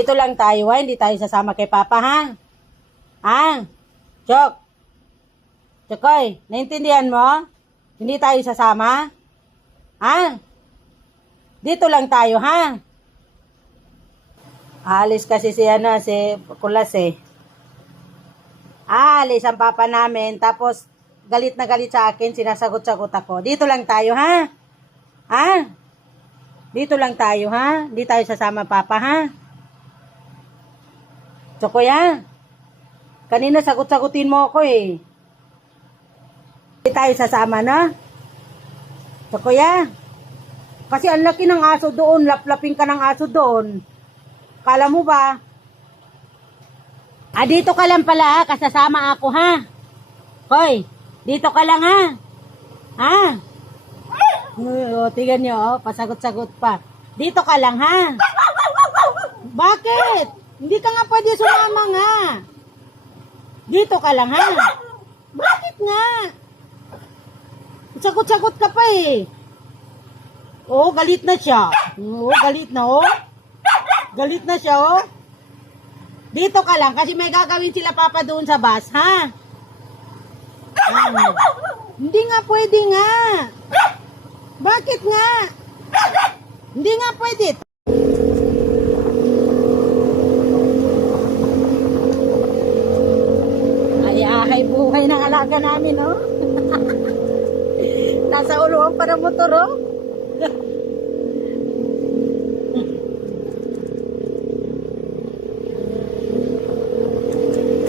Dito lang tayo ha, hindi tayo sasama kay Papa ha. Ha? Chok. Chokoy, naintindihan mo? Hindi tayo sasama? Ha? Dito lang tayo ha. Alis kasi si Kulas eh. Alis ang papa namin, tapos galit na galit sa akin, sinasagot-sagot ako. Dito lang tayo ha. Ha? Dito lang tayo ha. Hindi tayo sasama papa ha. Chokoy ha. Kanina sagot-sagutin mo ako eh. Hindi tayo sasama na. Chokoy ha. Kasi ang laki ng aso doon, laplapin ka ng aso doon. Kala mo ba? Dito ka lang pala ha, kasasama ako ha. Hoy, dito ka lang ha. Ha? Tingnan nyo, pasagot-sagot pa. Dito ka lang ha. Bakit? Hindi ka nga pwede sumama nga. Dito ka lang ha. Bakit nga? Sagot-sagot ka pa eh. Oh, galit na siya. Oh, galit na oh. Galit na siya, oh. Dito ka lang, kasi may gagawin sila papa doon sa bus, ha? Hindi nga pwede nga. Bakit nga? Hindi nga pwede. Ay, buhay ng alaga namin, oh. Nasa uluhan pa ng motor, oh.